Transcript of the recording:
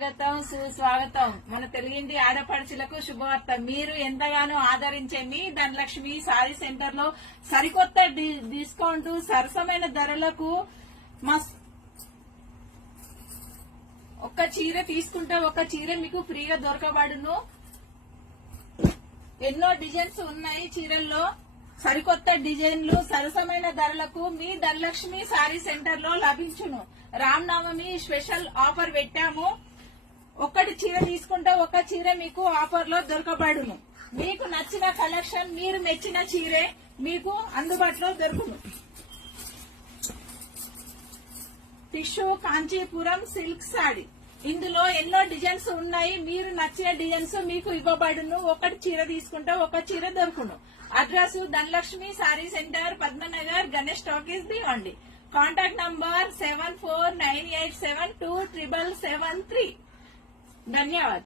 స్వాగతం సుస్వాగతం. మన తెలుగింటి ఆడపడుచులకు శుభవార్త. మీరు ఎంతగానో ఆదరించే మీ ధనలక్ష్మి సారీ సెంటర్ లో సరికొత్త డిస్కౌంట్ సరసమైన ధరలకు ఒక్క చీర తీసుకుంటే ఒక చీర మీకు ఫ్రీగా దొరకబడును. ఎన్నో డిజైన్స్ ఉన్నాయి చీరల్లో. సరికొత్త డిజైన్లు సరసమైన ధరలకు మీ ధనలక్ష్మి సారీ సెంటర్ లో లభించును. రామనవమి స్పెషల్ ఆఫర్ పెట్టాము. ఒక్కటి చీర తీసుకుంటే ఒక చీర మీకు ఆఫర్ లో దొరకబడును. మీకు నచ్చిన కలెక్షన్, మీరు మెచ్చిన చీరే మీకు అందుబాటులో దొరుకును. Tissue Kanchipuram silk sorry. ఇందులో ఎన్నో డిజైన్స్ ఉన్నాయి. మీరు నచ్చిన డిజైన్స్ మీకు ఇవ్వబడును. ఒకటి చీర తీసుకుంటే ఒక చీర దొరుకును. Address Dhanalakshmi sari centre, Padmanagar, Ganesh talkies దివండి. Contact number 7498727773. धन्यवाद.